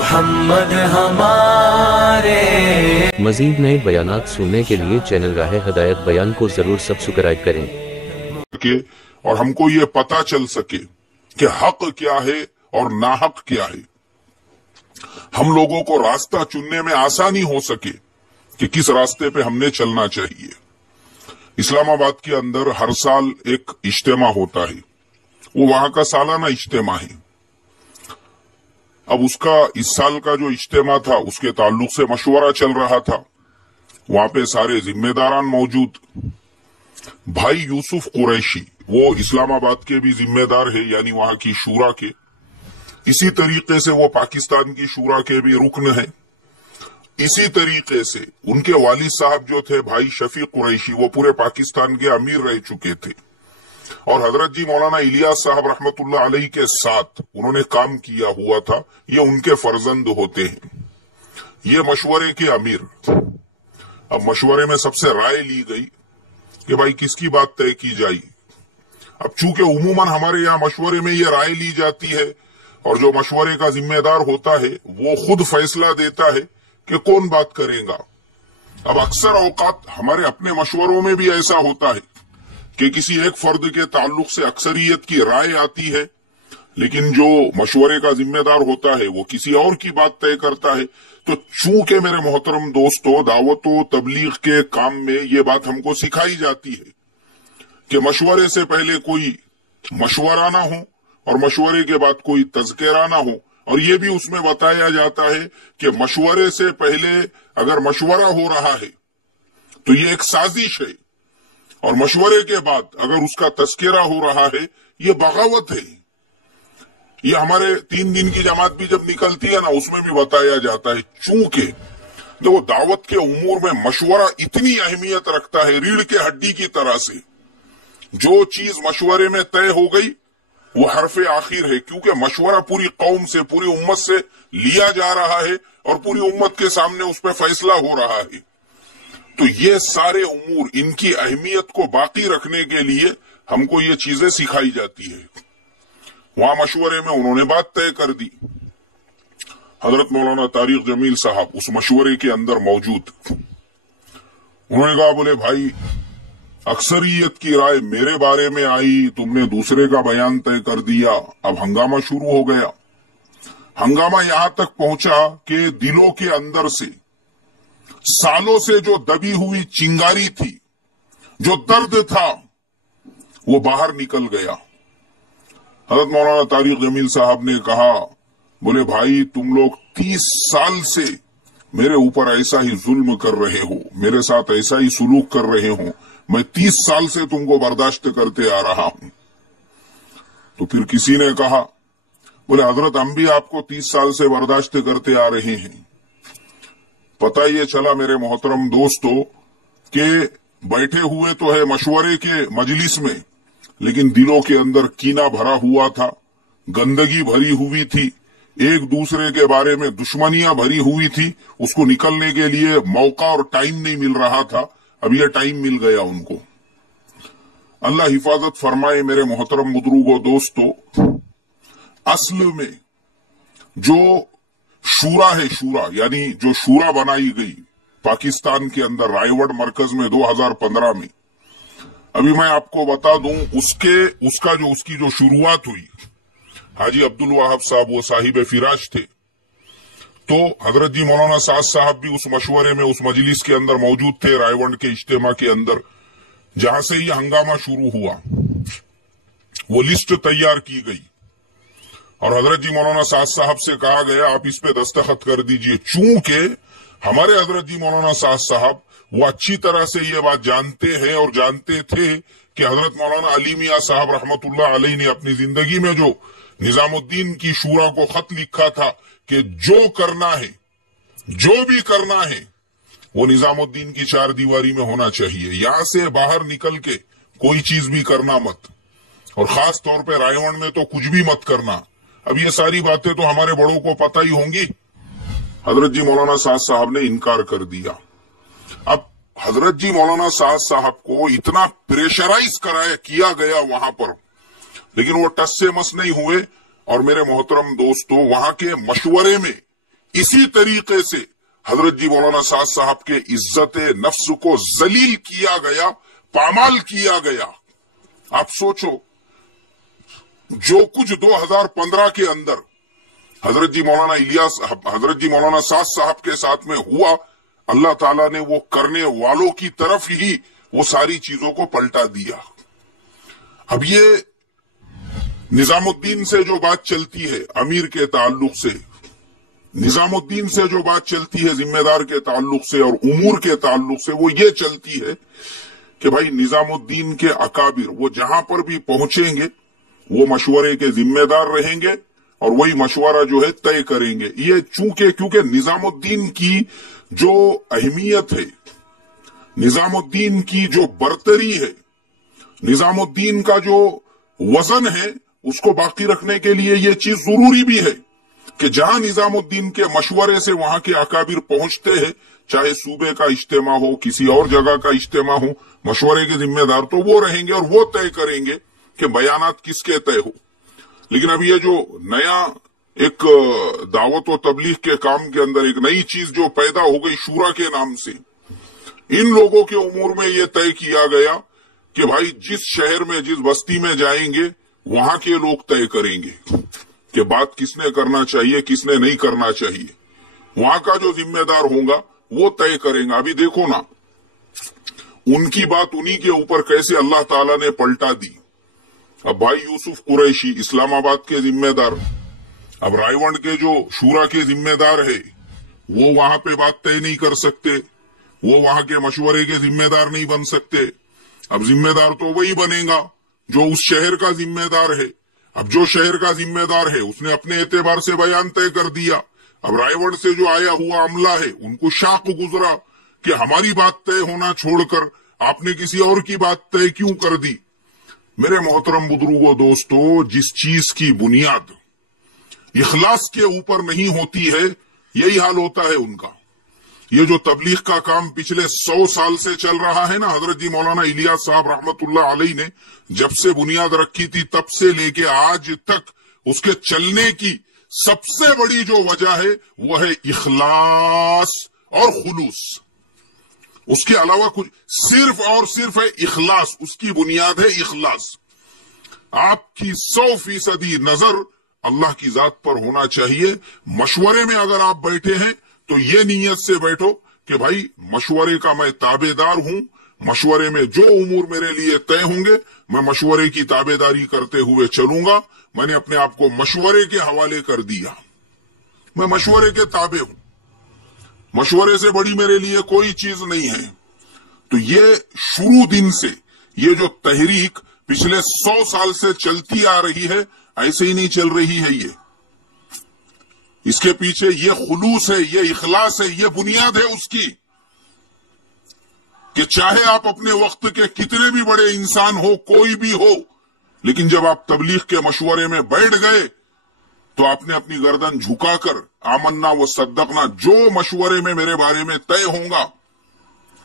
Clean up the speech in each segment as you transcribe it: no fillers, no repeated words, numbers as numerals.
محمد ہمارے۔ مزید نئے بیانات سننے کے لیے چینل راہ ہدایت بیان کو ضرور سبسکرائب کریں اور ہم کو یہ پتا چل سکے کہ حق کیا ہے اور ناحق کیا ہے، ہم لوگوں کو راستہ چننے میں آسانی ہو سکے کہ کس راستے پہ ہم نے چلنا چاہیے۔ اسلام آباد کے اندر ہر سال ایک اجتماع ہوتا ہے، وہ وہاں کا سالانہ اجتماع ہے۔ اب اس سال کا جو اجتماع تھا اس کے تعلق سے مشورہ چل رہا تھا، وہاں پہ سارے ذمہ داران موجود۔ بھائی یوسف قریشی وہ اسلام آباد کے بھی ذمہ دار ہے، یعنی وہاں کی شورا کے، اسی طریقے سے وہ پاکستان کی شورا کے بھی رکن ہیں۔ اسی طریقے سے ان کے والد صاحب جو تھے بھائی شفیق قریشی، وہ پورے پاکستان کے امیر رہ چکے تھے، اور حضرت جی مولانا الیاس صاحب رحمت اللہ علیہ کے ساتھ انہوں نے کام کیا ہوا تھا، یہ ان کے فرزند ہوتے ہیں، یہ مشورے کے امیر۔ اب مشورے میں سب سے رائے لی گئی کہ بھائی کس کی بات طے کی جائے۔ اب چونکہ عموماً ہمارے یہاں مشورے میں یہ رائے لی جاتی ہے، اور جو مشورے کا ذمہ دار ہوتا ہے وہ خود فیصلہ دیتا ہے کہ کون بات کرے گا۔ اب اکثر اوقات ہمارے اپنے مشوروں میں بھی ایسا ہوتا ہے کہ کسی ایک فرد کے تعلق سے اکثریت کی رائے آتی ہے، لیکن جو مشورے کا ذمہ دار ہوتا ہے وہ کسی اور کی بات طے کرتا ہے۔ تو چونکہ میرے محترم دوستو، دعوت و تبلیغ کے کام میں یہ بات ہم کو سکھائی جاتی ہے کہ مشورے سے پہلے کوئی مشورہ نہ ہو اور مشورے کے بعد کوئی تذکرہ نہ ہو، اور یہ بھی اس میں بتایا جاتا ہے کہ مشورے سے پہلے اگر مشورہ ہو رہا ہے تو یہ ایک سازش ہے، اور مشورے کے بعد اگر اس کا تذکرہ ہو رہا ہے یہ بغاوت ہے۔ یہ ہمارے 3 دن کی جماعت بھی جب نکلتی ہے نا، اس میں بھی بتایا جاتا ہے، چونکہ جو دعوت کے امور میں مشورہ اتنی اہمیت رکھتا ہے، ریڑھ کے ہڈی کی طرح سے، جو چیز مشورے میں طے ہو گئی وہ حرف آخر ہے، کیونکہ مشورہ پوری قوم سے، پوری امت سے لیا جا رہا ہے، اور پوری امت کے سامنے اس پہ فیصلہ ہو رہا ہے۔ تو یہ سارے امور، ان کی اہمیت کو باقی رکھنے کے لیے ہم کو یہ چیزیں سکھائی جاتی ہے۔ وہاں مشورے میں انہوں نے بات طے کر دی۔ حضرت مولانا طارق جمیل صاحب اس مشورے کے اندر موجود، انہوں نے کہا، بولے بھائی اکثریت کی رائے میرے بارے میں آئی، تم نے دوسرے کا بیان طے کر دیا، اب ہنگامہ شروع ہو گیا۔ ہنگامہ یہاں تک پہنچا کہ دلوں کے اندر سے سالوں سے جو دبی ہوئی چنگاری تھی، جو درد تھا، وہ باہر نکل گیا۔ حضرت مولانا طارق جمیل صاحب نے کہا، بولے بھائی تم لوگ 30 سال سے میرے اوپر ایسا ہی ظلم کر رہے ہو، میرے ساتھ ایسا ہی سلوک کر رہے ہو، میں 30 سال سے تم کو برداشت کرتے آ رہا ہوں۔ تو پھر کسی نے کہا، بولے حضرت ہم بھی آپ کو 30 سال سے برداشت کرتے آ رہے ہیں۔ پتہ یہ چلا میرے محترم دوستو کہ بیٹھے ہوئے تو ہے مشورے کے مجلس میں، لیکن دلوں کے اندر کینہ بھرا ہوا تھا، گندگی بھری ہوئی تھی، ایک دوسرے کے بارے میں دشمنیاں بھری ہوئی تھی، اس کو نکلنے کے لیے موقع اور ٹائم نہیں مل رہا تھا۔ اب یہ ٹائم مل گیا ان کو۔ اللہ حفاظت فرمائے میرے محترم بزرگوں دوستو، اصل میں جو شورا ہے، شورا یعنی جو شورا بنائی گئی پاکستان کے اندر رائے وڈ مرکز میں 2015 میں، ابھی میں آپ کو بتا دوں اس کی جو شروعات ہوئی، حاجی عبدالوہاب صاحب وہ صاحب فراش تھے، تو حضرت جی مولانا سعد صاحب بھی اس مشورے میں، اس مجلس کے اندر موجود تھے، رائے وڈ کے اجتماع کے اندر، جہاں سے یہ ہنگامہ شروع ہوا۔ وہ لسٹ تیار کی گئی اور حضرت جی مولانا سعد صاحب سے کہا گیا آپ اس پہ دستخط کر دیجئے، چونکہ ہمارے حضرت جی مولانا سعد صاحب وہ اچھی طرح سے یہ بات جانتے ہیں اور جانتے تھے کہ حضرت مولانا علی میاں صاحب رحمت اللہ علیہ نے اپنی زندگی میں جو نظام الدین کی شورا کو خط لکھا تھا کہ جو کرنا ہے، جو بھی کرنا ہے وہ نظام الدین کی 4 دیواری میں ہونا چاہیے، یہاں سے باہر نکل کے کوئی چیز بھی کرنا مت، اور خاص طور پہ رائے وڈ میں تو کچھ بھی مت کرنا۔ اب یہ ساری باتیں تو ہمارے بڑوں کو پتہ ہی ہوں گی۔ حضرت جی مولانا سعد صاحب نے انکار کر دیا۔ اب حضرت جی مولانا سعد صاحب کو اتنا پریشرائز کیا گیا وہاں پر، لیکن وہ ٹس سے مس نہیں ہوئے، اور میرے محترم دوستو وہاں کے مشورے میں इसी तरीके से हजरत जी मौलाना साद साहब के इज्जत नफ्स को जलील किया गया, पामाल किया गया। आप सोचो, जो कुछ 2015 के अंदर हजरत जी मौलाना साद साहब के साथ में हुआ, अल्लाह ताला ने वो करने वालों की तरफ ही वो सारी चीजों को पलटा दिया। अब ये निजामुद्दीन से जो बात चलती है अमीर के ताल्लुक से, निजामुद्दीन से जो बात चलती है जिम्मेदार के ताल्लुक से और उमूर के ताल्लुक से, वो ये चलती है कि भाई निजामुद्दीन के अकाबिर वो जहां पर भी पहुंचेंगे वो मशवरे के जिम्मेदार रहेंगे और वही मशवरा जो है तय करेंगे। ये क्योंकि निजामुद्दीन की जो अहमियत है, निजामुद्दीन की जो बरतरी है, निजामुद्दीन का जो वजन है, उसको बाकी रखने के लिए ये चीज जरूरी भी है कि जहां निजामुद्दीन के मशवरे से वहां के अकाबिर पहुंचते हैं, चाहे सूबे का इज्तिमा हो, किसी और जगह का इज्तिमा हो, मशवरे के जिम्मेदार तो वो रहेंगे और वो तय करेंगे कि बयानात किसके तय हो। लेकिन अब ये जो नया एक दावत व तबलीग के काम के अंदर एक नई चीज जो पैदा हो गई शूरा के नाम से, इन लोगों के उमूर में ये तय किया गया कि भाई जिस शहर में, जिस बस्ती में जाएंगे वहां के लोग तय करेंगे कि बात किसने करना चाहिए, किसने नहीं करना चाहिए। वहां का जो जिम्मेदार होगा वो तय करेंगे। अभी देखो ना, उनकी बात उन्हीं के ऊपर कैसे अल्लाह ताला ने पलटा दी। अब भाई यूसुफ कुरैशी इस्लामाबाद के जिम्मेदार, अब रायवंड के जो शूरा के जिम्मेदार है वो वहां पे बात तय नहीं कर सकते, वो वहां के मशवरे के जिम्मेदार नहीं बन सकते। अब जिम्मेदार तो वही बनेगा जो उस शहर का जिम्मेदार है। अब जो शहर का जिम्मेदार है उसने अपने एतबार से बयान तय कर दिया। अब रायवंड से जो आया हुआ अमला है उनको शाक गुजरा कि हमारी बात तय होना छोड़कर आपने किसी और की बात तय क्यों कर दी। मेरे मोहतरम बुजुर्गों, दोस्तों, जिस चीज की बुनियाद इखलास के ऊपर नहीं होती है, यही हाल होता है उनका। ये जो तबलीग का काम पिछले 100 साल से चल रहा है ना, हजरत जी मौलाना इलियास साहब रहमतुल्लाह अलैह ने जब से बुनियाद रखी थी तब से लेके आज तक उसके चलने की सबसे बड़ी जो वजह है वो है इखलास और खुलूस। उसके अलावा कुछ, सिर्फ और सिर्फ है इखलास, उसकी बुनियाद है इखलास। आपकी 100% नजर अल्लाह की जात पर होना चाहिए। मशवरे में अगर आप बैठे हैं तो ये नीयत से बैठो कि भाई मशवरे का मैं ताबेदार हूं, मशवरे में जो उमूर मेरे लिए तय होंगे मैं मशवरे की ताबेदारी करते हुए चलूंगा। मैंने अपने आप को मशवरे के हवाले कर दिया, मैं मशवरे के ताबे हूं, मशवरे से बड़ी मेरे लिए कोई चीज नहीं है। तो ये शुरू दिन से ये जो तहरीक पिछले 100 साल से चलती आ रही है, ऐसे ही नहीं चल रही है। ये इसके पीछे ये खुलूस है, ये इखलास है, ये बुनियाद है उसकी कि चाहे आप अपने वक्त के कितने भी बड़े इंसान हो, कोई भी हो, लेकिन जब आप तबलीग के मशवरे में बैठ गए तो आपने अपनी गर्दन झुकाकर आमन्ना व सद्दकना, जो मशवरे में मेरे बारे में तय होगा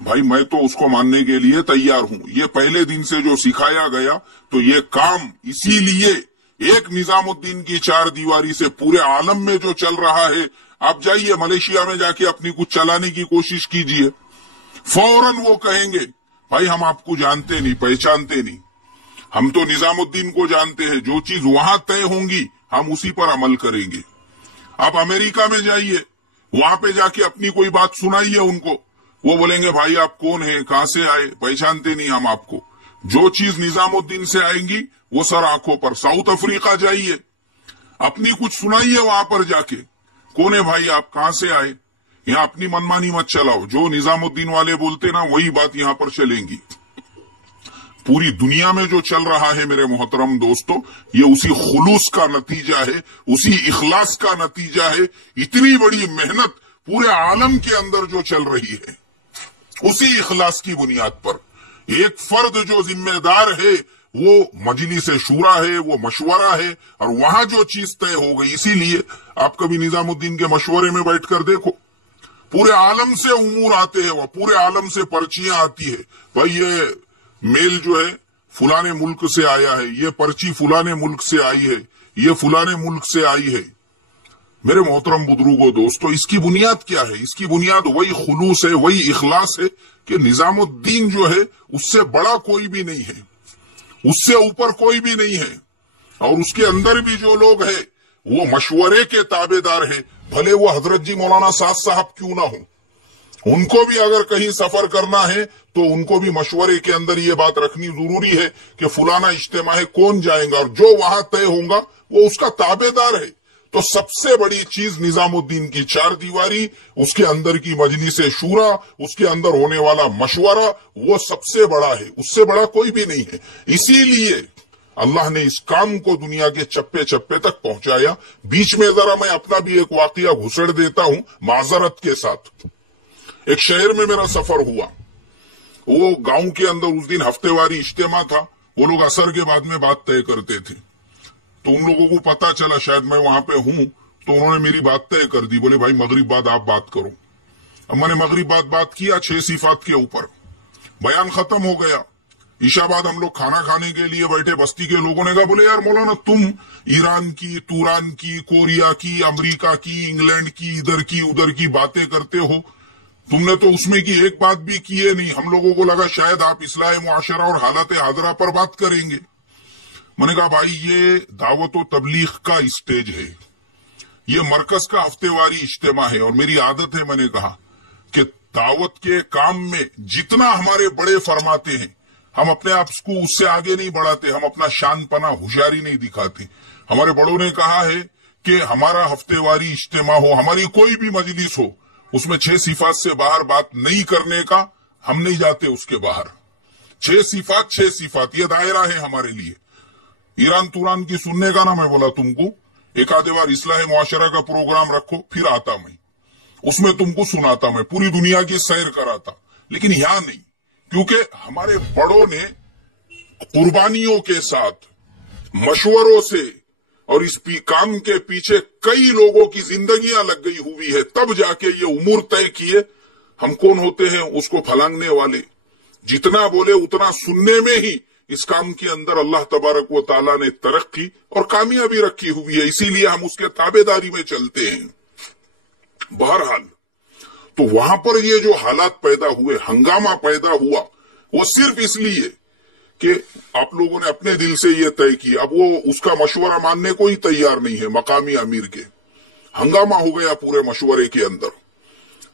भाई मैं तो उसको मानने के लिए तैयार हूं। ये पहले दिन से जो सिखाया गया, तो ये काम इसीलिए एक निजामुद्दीन की 4 दीवारी से पूरे आलम में जो चल रहा है, आप जाइए मलेशिया में जाके अपनी कुछ चलाने की कोशिश कीजिए, फौरन वो कहेंगे भाई हम आपको जानते नहीं, पहचानते नहीं, हम तो निजामुद्दीन को जानते हैं, जो चीज वहां तय होंगी हम उसी पर अमल करेंगे। आप अमेरिका में जाइए, वहां पे जाके अपनी कोई बात सुनाइए उनको, वो बोलेंगे भाई आप कौन है, कहां से आए, पहचानते नहीं हम आपको। जो चीज निजामुद्दीन से आएंगी वो सर आंखों पर। साउथ अफ्रीका जाइए, अपनी कुछ सुनाइए वहां पर जाके, कौन है भाई आप, कहां से आए, यहां अपनी मनमानी मत चलाओ, जो निजामुद्दीन वाले बोलते ना वही बात यहां पर चलेंगी। पूरी दुनिया में जो चल रहा है मेरे मोहतरम दोस्तों, ये उसी खुलूस का नतीजा है, उसी इखलास का नतीजा है। इतनी बड़ी मेहनत पूरे आलम के अंदर जो चल रही है, उसी इखलास की बुनियाद पर एक फर्द जो जिम्मेदार है वो मजलिस शूरा है, वो मशवरा है, और वहां जो चीज तय हो गई। इसीलिए आप कभी निजामुद्दीन के मशवरे में बैठकर देखो, पूरे आलम से उमूर आते हैं, वह पूरे आलम से पर्चियां आती है, भाई ये मेल जो है फुलाने मुल्क से आया है, ये पर्ची फुलाने मुल्क से आई है, ये फुलाने मुल्क से आई है। मेरे मोहतरम बुजुर्गों दोस्तों, इसकी बुनियाद क्या है? इसकी बुनियाद वही खुलूस है, वही इखलास है कि निजामुद्दीन जो है उससे बड़ा कोई भी नहीं है, उससे ऊपर कोई भी नहीं है, और उसके अंदर भी जो लोग हैं वो मशवरे के ताबेदार है, भले वो हजरत जी मौलाना साद साहब क्यों ना हो। उनको भी अगर कहीं सफर करना है तो उनको भी मशवरे के अंदर ये बात रखनी जरूरी है कि फलाना इज्तिमा है, कौन जाएगा, और जो वहां तय होगा वो उसका ताबेदार है। तो सबसे बड़ी चीज निजामुद्दीन की चार दीवारी, उसके अंदर की मजलिस शूरा, उसके अंदर होने वाला मशवरा, वो सबसे बड़ा है, उससे बड़ा कोई भी नहीं है। इसीलिए अल्लाह ने इस काम को दुनिया के चप्पे चप्पे तक पहुंचाया। बीच में जरा मैं अपना भी एक वाकया घुसड़ देता हूं माजरत के साथ। एक शहर में मेरा सफर हुआ, वो गांव के अंदर उस दिन हफ्तेवारी इज्तिमा था, वो लोग असर के बाद में बात तय करते थे। तो उन लोगों को पता चला शायद मैं वहां पे हूं, तो उन्होंने मेरी बात तय कर दी, बोले भाई मगरिब बाद आप बात करो। अब मैंने मगरिब बाद बात किया 6 सिफात के ऊपर, बयान खत्म हो गया। ईशा बाद हम लोग खाना खाने के लिए बैठे, बस्ती के लोगों ने कहा बोले यार मौलाना तुम ईरान की, तुरान की, कोरिया की, अमेरिका की, इंग्लैंड की, इधर की उधर की बातें करते हो, तुमने तो उसमें की एक बात भी की है नहीं। हम लोगों को लगा शायद आप इस्लाह मुआशरा और हालत हाजरा पर बात करेंगे। मैंने कहा भाई ये दावत व तबलीग का स्टेज है, ये मरकज का हफ्तेवारी इज्तिमा है, और मेरी आदत है, मैंने कहा कि दावत के काम में जितना हमारे बड़े फरमाते हैं हम अपने आप को उससे आगे नहीं बढ़ाते, हम अपना शानपना होशियारी नहीं दिखाते। हमारे बड़ों ने कहा है कि हमारा हफ्तेवारी इज्तिमा हो, हमारी कोई भी मजलिस हो, उसमें 6 सिफात से बाहर बात नहीं करने का, हम नहीं जाते उसके बाहर। 6 सिफात 6 सिफात, ये दायरा है हमारे लिए। ईरान तुरान की सुनने का ना मैं बोला तुमको, एक आधे बार इस्लाह मुआशरा का प्रोग्राम रखो, फिर आता मैं, उसमें तुमको सुनाता मैं, पूरी दुनिया की सैर कराता, लेकिन यहां नहीं, क्योंकि हमारे बड़ों ने कुर्बानियों के साथ, मशवरों से, और इस काम के पीछे कई लोगों की जिंदगियां लग गई हुई है, तब जाके ये उमूर तय किए। हम कौन होते हैं उसको फलांगने वाले, जितना बोले उतना सुनने में ही इस काम के अंदर अल्लाह तबारक व ताला ने तरक्की और कामयाबी रखी हुई है, इसीलिए हम उसके ताबेदारी में चलते हैं। बहरहाल, तो वहां पर ये जो हालात पैदा हुए, हंगामा पैदा हुआ, वो सिर्फ इसलिए कि आप लोगों ने अपने दिल से ये तय किया। अब वो उसका मशवरा मानने को ही तैयार नहीं है मकामी अमीर के। हंगामा हो गया पूरे मशवरे के अंदर।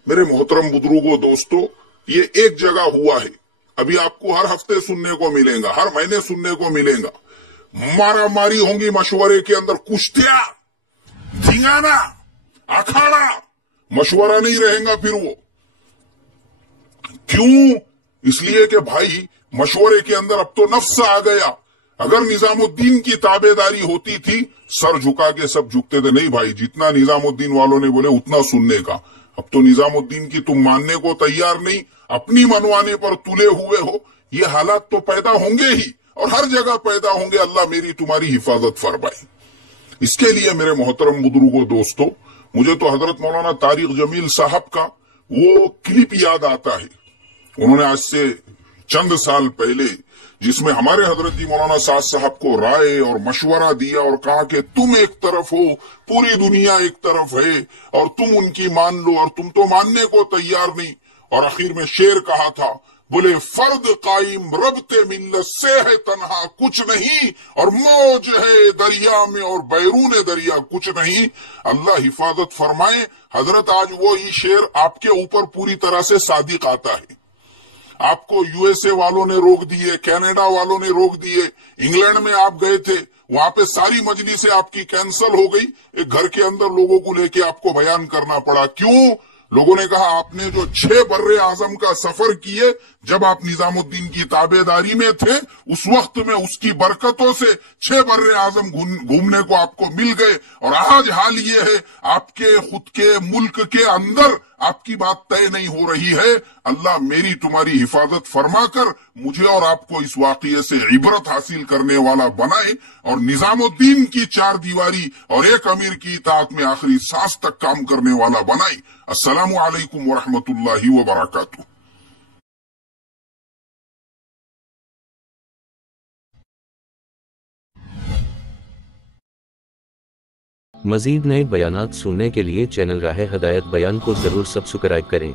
मेरे मोहतरम बुजुर्गों दोस्तों, ये एक जगह हुआ है, अभी आपको हर हफ्ते सुनने को मिलेगा, हर महीने सुनने को मिलेगा। मारा मारी होंगी मशवरे के अंदर, कुश्तियां, झिंगाना, अखाड़ा, मशवरा नहीं रहेगा फिर वो। क्यों? इसलिए कि भाई मशवरे के अंदर अब तो नफ्स आ गया। अगर निजामुद्दीन की ताबेदारी होती थी, सर झुका के सब झुकते थे, नहीं भाई जितना निजामुद्दीन वालों ने बोले उतना सुनने का। अब तो निजामुद्दीन की तुम मानने को तैयार नहीं, अपनी मनवाने पर तुले हुए हो। ये हालात तो पैदा होंगे ही, और हर जगह पैदा होंगे। अल्लाह मेरी तुम्हारी हिफाजत फरमाए। इसके लिए मेरे मोहतरम बुजुर्गों दोस्तों, मुझे तो हजरत मौलाना तारिक जमील साहब का वो क्लिप याद आता है। उन्होंने आज से चंद साल पहले, जिसमें हमारे हजरत जी मौलाना साद साहब को राय और मशवरा दिया और कहा कि तुम एक तरफ हो, पूरी दुनिया एक तरफ है, और तुम उनकी मान लो, और तुम तो मानने को तैयार नहीं। और आखिर में शेर कहा था, बोले फर्द कायम रबते मिल्लत से है तन्हा कुछ नहीं, और मौज है दरिया में और बैरून दरिया कुछ नहीं। अल्लाह हिफाजत फरमाए। हजरत आज वो ही शेर आपके ऊपर पूरी तरह से सादिक आता है। आपको यूएसए वालों ने रोक दिए, कनाडा वालों ने रोक दिए, इंग्लैंड में आप गए थे, वहां पे सारी मजलिसें आपकी कैंसिल हो गई। एक घर के अंदर लोगों को लेके आपको बयान करना पड़ा। क्यों? लोगों ने कहा आपने जो 6 बर्रे आजम का सफर किए, जब आप निजामुद्दीन की ताबेदारी में थे, उस वक्त में उसकी बरकतों से 6 बर्रे आजम घूमने को आपको मिल गए। और आज हाल ये है, आपके खुद के मुल्क के अंदर आपकी बात तय नहीं हो रही है। अल्लाह मेरी तुम्हारी हिफाजत फरमाकर मुझे और आपको इस वाकये से इबरत हासिल करने वाला बनाए, और निजामुद्दीन की 4 दीवारी और एक अमीर की इताअत में आखिरी सांस तक काम करने वाला बनाए। अस्सलामु अलैकुम वरहमतुल्लाहि वबरकातुहू। مزید نئے بیانات سننے کے لیے چینل راہ ہدایت بیان کو ضرور سبسکرائب کریں۔